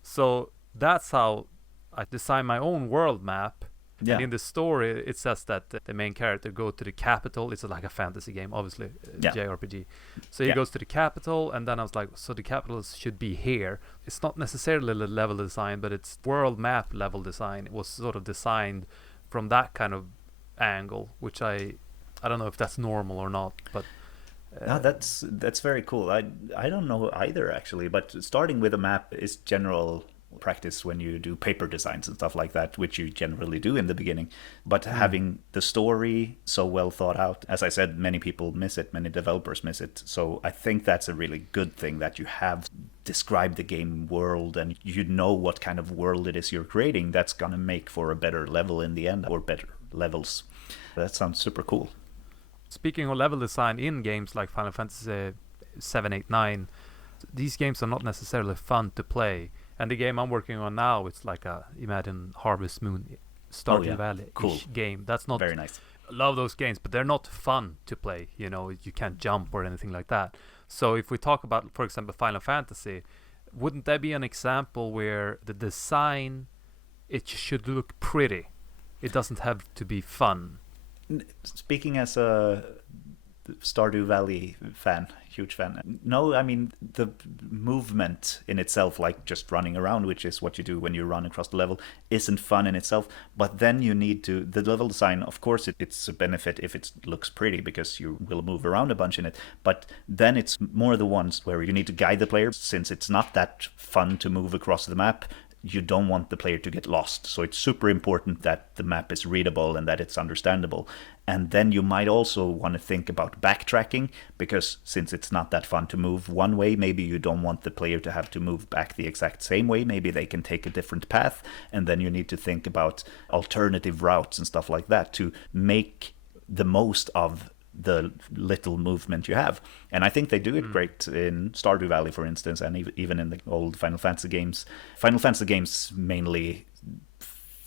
So that's how I designed my own world map. Yeah. And in the story, it says that the main character go to the capital. It's like a fantasy game, obviously, JRPG. So he goes to the capital, and then I was like, so the capital should be here. It's not necessarily the level design, but it's world map level design. It was sort of designed from that kind of angle, which I don't know if that's normal or not, but no, that's very cool. I don't know either, actually, but starting with a map is general practice when you do paper designs and stuff like that, which you generally do in the beginning. But having the story so well thought out, as I said, many people miss it, many developers miss it. So I think that's a really good thing, that you have described the game world and you know what kind of world it is you're creating. That's gonna make for a better level in the end, or better levels. That sounds super cool. Speaking of level design in games like Final Fantasy 7, 8, 9, these games are not necessarily fun to play. And the game I'm working on now, it's like imagine Harvest Moon, Stardew Valley game. That's not very nice. I love those games, but they're not fun to play. You know, you can't jump or anything like that. So if we talk about, for example, Final Fantasy, wouldn't that be an example where the design, it should look pretty? It doesn't have to be fun. Speaking as a Stardew Valley fan, huge fan. No, I mean, the movement in itself, like just running around, which is what you do when you run across the level, isn't fun in itself. But then you need to, the level design, of course, it's a benefit if it looks pretty, because you will move around a bunch in it. But then it's more the ones where you need to guide the player, since it's not that fun to move across the map. you don't want the player to get lost. So it's super important that the map is readable and that it's understandable. And then you might also want to think about backtracking, because since it's not that fun to move one way, maybe you don't want the player to have to move back the exact same way. Maybe they can take a different path, and then you need to think about alternative routes and stuff like that to make the most of the little movement you have. And I think they do it great in Stardew Valley, for instance, and even in the old Final Fantasy games. Final Fantasy games mainly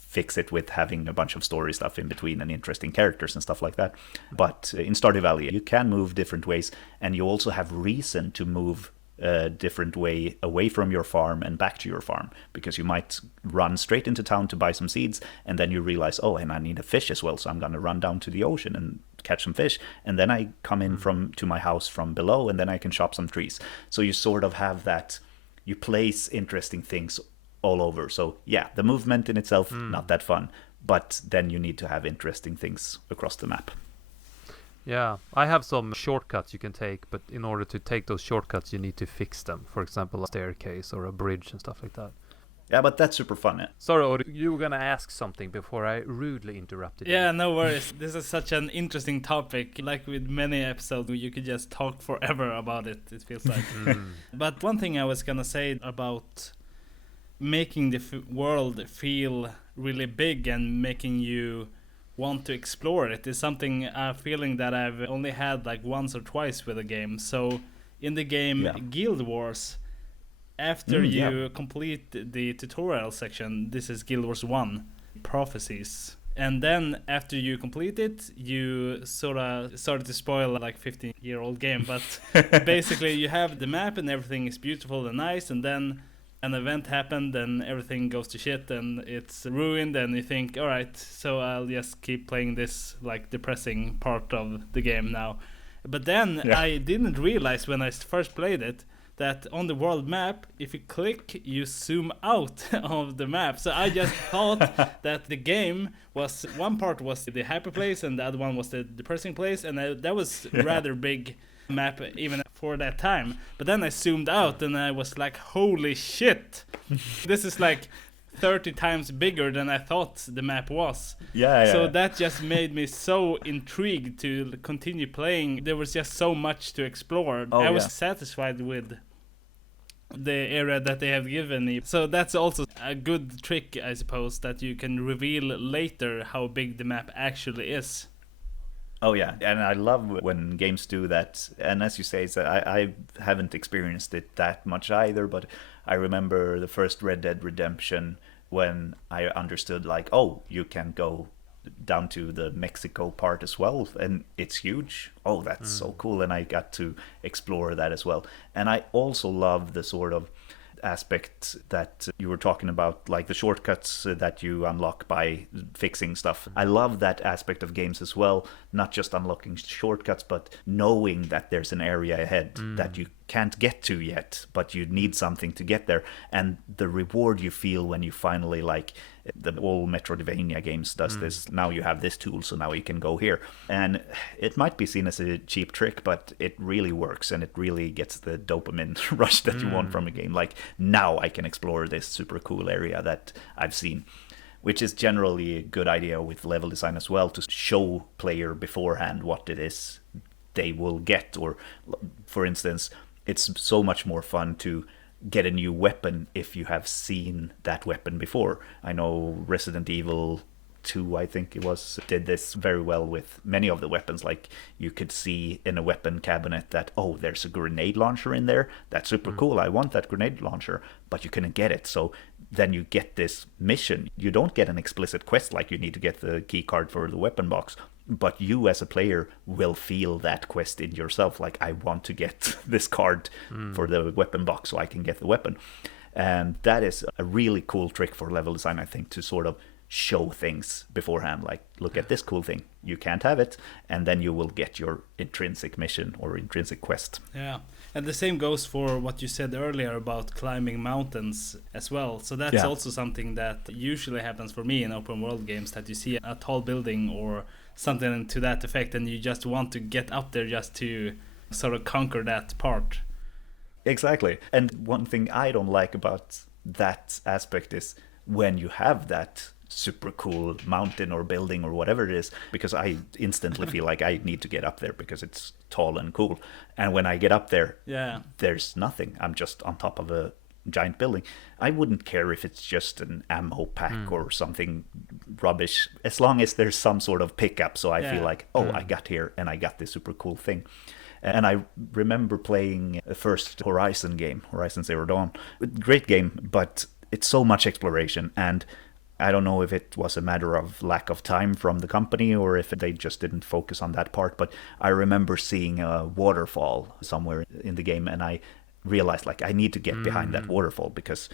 fix it with having a bunch of story stuff in between and interesting characters and stuff like that. But in Stardew Valley, you can move different ways, and you also have reason to move a different way away from your farm and back to your farm, because you might run straight into town to buy some seeds, and then you realize, oh, and I need a fish as well, so I'm going to run down to the ocean and catch some fish, and then I come in to my house from below, and then I can chop some trees. So you sort of have that, you place interesting things all over. So yeah, the movement in itself, not that fun, but then you need to have interesting things across the map. Yeah, I have some shortcuts you can take, but in order to take those shortcuts, you need to fix them. For example, a staircase or a bridge and stuff like that. Yeah, but that's super fun. Sorry, Odo, you were gonna ask something before I rudely interrupted you. Yeah, no worries. This is such an interesting topic. Like with many episodes, you could just talk forever about it, it feels like. But one thing I was gonna say about making the world feel really big and making you want to explore it is something, a feeling that I've only had like once or twice with a game. So in the game Guild Wars, after you complete the tutorial section, this is Guild Wars 1, Prophecies. And then after you complete it, you sort of started to spoil like 15-year-old game, but basically you have the map and everything is beautiful and nice, and then an event happened and everything goes to shit and it's ruined, and you think, all right, so I'll just keep playing this like depressing part of the game now. But then I didn't realize when I first played it that on the world map, if you click, you zoom out of the map. So I just thought that the game was, one part was the happy place and the other one was the depressing place, and that was rather big map even for that time. But then I zoomed out and I was like, holy shit, this is like 30 times bigger than I thought the map was. So that just made me so intrigued to continue playing. There was just so much to explore. I was satisfied with the area that they have given me. So that's also a good trick, I suppose, that you can reveal later how big the map actually is. Oh yeah, and I love when games do that. And as you say, I haven't experienced it that much either, but I remember the first Red Dead Redemption when I understood like, oh, you can go down to the Mexico part as well, and it's huge. Oh, that's so cool, and I got to explore that as well. And I also love the sort of aspect that you were talking about, like the shortcuts that you unlock by fixing stuff. I love that aspect of games as well, not just unlocking shortcuts, but knowing that there's an area ahead that you can't get to yet, but you need something to get there, and the reward you feel when you finally, like the all Metroidvania games does this, now you have this tool, so now you can go here. And it might be seen as a cheap trick, but it really works, and it really gets the dopamine rush that you want from a game. Like, now I can explore this super cool area that I've seen, which is generally a good idea with level design as well, to show player beforehand what it is they will get. Or for instance, it's so much more fun to get a new weapon if you have seen that weapon before. I know Resident Evil 2, I think it was, did this very well with many of the weapons. Like, you could see in a weapon cabinet that, oh, there's a grenade launcher in there. That's super cool. I want that grenade launcher, but you couldn't get it. So then you get this mission. You don't get an explicit quest like you need to get the key card for the weapon box, but you as a player will feel that quest in yourself. Like, I want to get this card for the weapon box so I can get the weapon. And that is a really cool trick for level design, I think, to sort of show things beforehand. Like, look at this cool thing, you can't have it, and then you will get your intrinsic mission or intrinsic quest. Yeah, and the same goes for what you said earlier about climbing mountains as well. So that's also something that usually happens for me in open world games, that you see a tall building or something to that effect, and you just want to get up there just to sort of conquer that part. Exactly. And one thing I don't like about that aspect is when you have that super cool mountain or building or whatever it is, because I instantly feel like I need to get up there because it's tall and cool. And when I get up there, there's nothing. I'm just on top of a giant building. I wouldn't care if it's just an ammo pack or something rubbish, as long as there's some sort of pickup, so I feel like, I got here and I got this super cool thing. And I remember playing the first Horizon game, Horizon Zero Dawn. Great game, but it's so much exploration, and I don't know if it was a matter of lack of time from the company or if they just didn't focus on that part, but I remember seeing a waterfall somewhere in the game, and I realized, like, I need to get behind that waterfall, because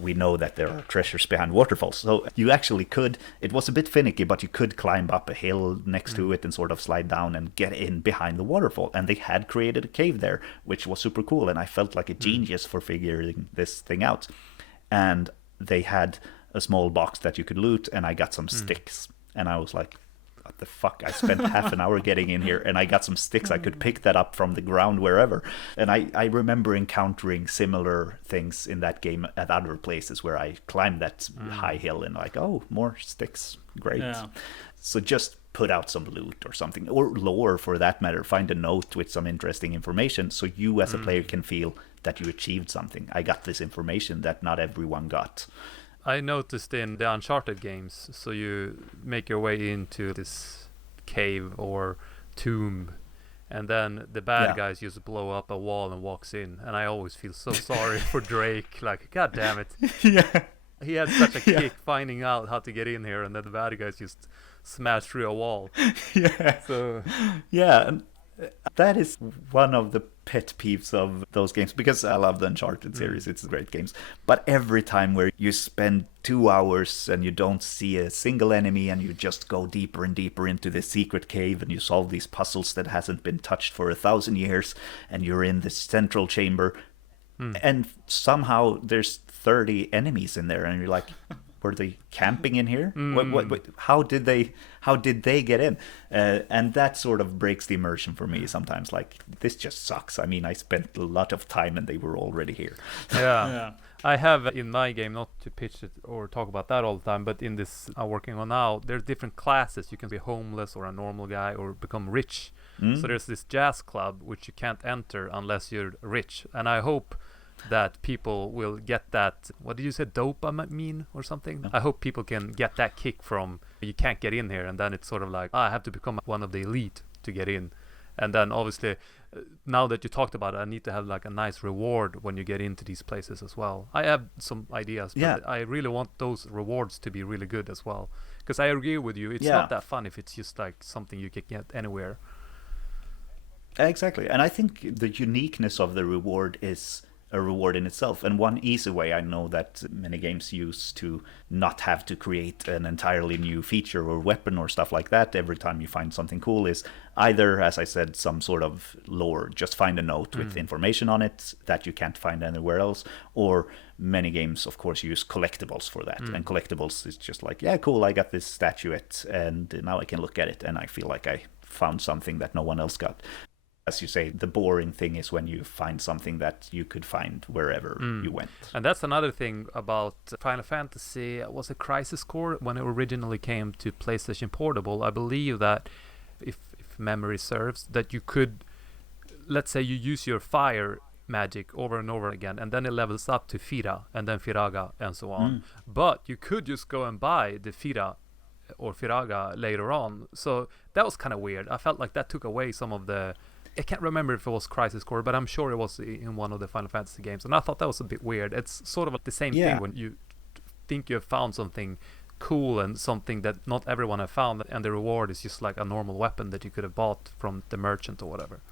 we know that there are treasures behind waterfalls. So you actually could, it was a bit finicky, but you could climb up a hill next to it and sort of slide down and get in behind the waterfall. And they had created a cave there, which was super cool, and I felt like a genius for figuring this thing out. And they had a small box that you could loot, and I got some sticks, and I was like, what the fuck, I spent half an hour getting in here and I got some sticks. I could pick that up from the ground wherever. And I remember encountering similar things in that game at other places where I climbed that high hill and like, oh, more sticks, great. So just put out some loot or something, or lore for that matter. Find a note with some interesting information so you as a player can feel that you achieved something. I got this information that not everyone got. I noticed in the Uncharted games, so you make your way into this cave or tomb, and then the bad guys just blow up a wall and walks in, and I always feel so sorry for Drake, like, god damn it. He had such a kick finding out how to get in here, and then the bad guys just smash through a wall. And that is one of the pet peeves of those games, because I love the Uncharted series, it's great games. But every time where you spend 2 hours and you don't see a single enemy, and you just go deeper and deeper into this secret cave, and you solve these puzzles that hasn't been touched for 1,000 years, and you're in this central chamber, and somehow there's 30 enemies in there, and you're like, were they camping in here? What, how did they get in? And that sort of breaks the immersion for me sometimes. Like, this just sucks. I mean, I spent a lot of time and they were already here. I have in my game, not to pitch it or talk about that all the time, but in this I'm working on now, there's different classes. You can be homeless or a normal guy or become rich. So there's this jazz club which you can't enter unless you're rich. And I hope that people will get that, what did you say, dopamine or something? I hope people can get that kick from, you can't get in here, and then it's sort of like, I have to become one of the elite to get in. And then obviously, now that you talked about it, I need to have like a nice reward when you get into these places as well. I have some ideas, but I really want those rewards to be really good as well. Because I agree with you, it's not that fun if it's just like something you can get anywhere. Exactly. And I think the uniqueness of the reward is a reward in itself. And one easy way I know that many games use to not have to create an entirely new feature or weapon or stuff like that every time you find something cool is either, as I said, some sort of lore, just find a note with information on it that you can't find anywhere else, or many games of course use collectibles for that. And collectibles is just like, yeah, cool, I got this statuette and now I can look at it and I feel like I found something that no one else got. As you say, the boring thing is when you find something that you could find wherever you went. And that's another thing about Final Fantasy. Was it Crisis Core when it originally came to PlayStation Portable? I believe that, if memory serves, that you could, let's say you use your fire magic over and over again, and then it levels up to Fira, and then Firaga, and so on. But you could just go and buy the Fira or Firaga later on. So that was kind of weird. I felt like that took away some of the... I can't remember if it was Crisis Core, but I'm sure it was in one of the Final Fantasy games, and I thought that was a bit weird. It's sort of like the same thing when you think you have found something cool and something that not everyone have found, and the reward is just like a normal weapon that you could have bought from the merchant or whatever.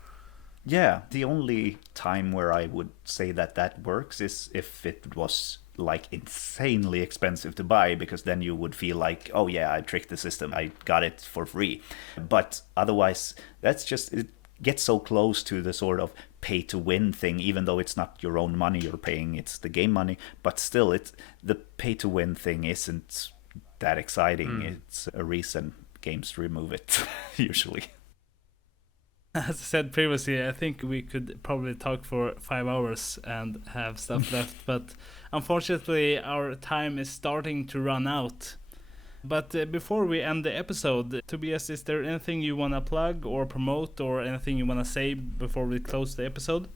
Yeah, the only time where I would say that works is if it was like insanely expensive to buy, because then you would feel like, oh yeah, I tricked the system, I got it for free. But otherwise, that's just... It gets so close to the sort of pay to win thing, even though it's not your own money you're paying, it's the game money, but still it's the pay to win thing isn't that exciting. It's a reason games remove it usually. As I said previously, I think we could probably talk for 5 hours and have stuff left, but unfortunately our time is starting to run out. But before we end the episode, Tobias, is there anything you want to plug or promote or anything you want to say before we close the episode?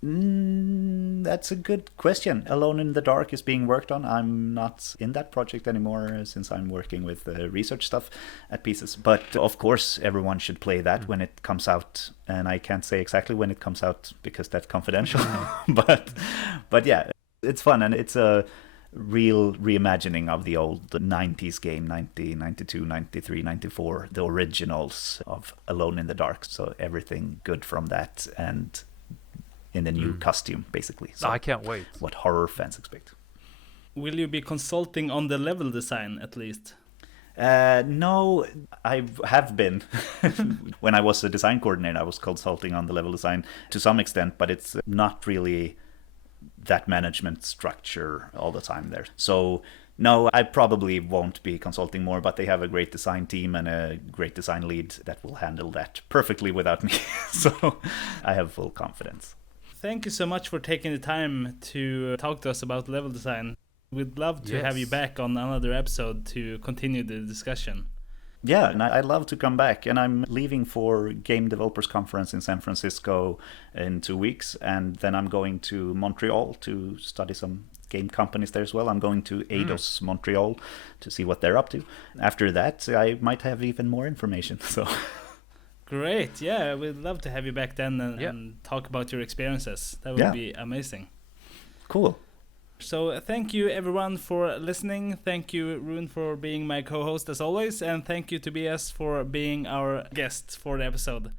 That's a good question. Alone in the Dark is being worked on. I'm not in that project anymore since I'm working with research stuff at Pieces. But of course, everyone should play that when it comes out. And I can't say exactly when it comes out because that's confidential. but yeah, it's fun, and it's a real reimagining of the old 90s game, 90, 92, 93, 94, the originals of Alone in the Dark. So everything good from that, and in the new costume, basically. So I can't wait. What horror fans expect. Will you be consulting on the level design at least? No, I have been. When I was a design coordinator, I was consulting on the level design to some extent, but it's not really that management structure all the time there. So no, I probably won't be consulting more, but they have a great design team and a great design lead that will handle that perfectly without me. So I have full confidence. Thank you so much for taking the time to talk to us about level design. We'd love to have you back on another episode to continue the discussion. Yeah, and I'd love to come back. And I'm leaving for Game Developers Conference in San Francisco in 2 weeks. And then I'm going to Montreal to study some game companies there as well. I'm going to Eidos Montreal to see what they're up to. After that, I might have even more information. So... Great, yeah, we'd love to have you back then and talk about your experiences. That would be amazing. Cool. So thank you everyone for listening. Thank you, Rune, for being my co-host as always. And thank you, Tobias, for being our guest for the episode.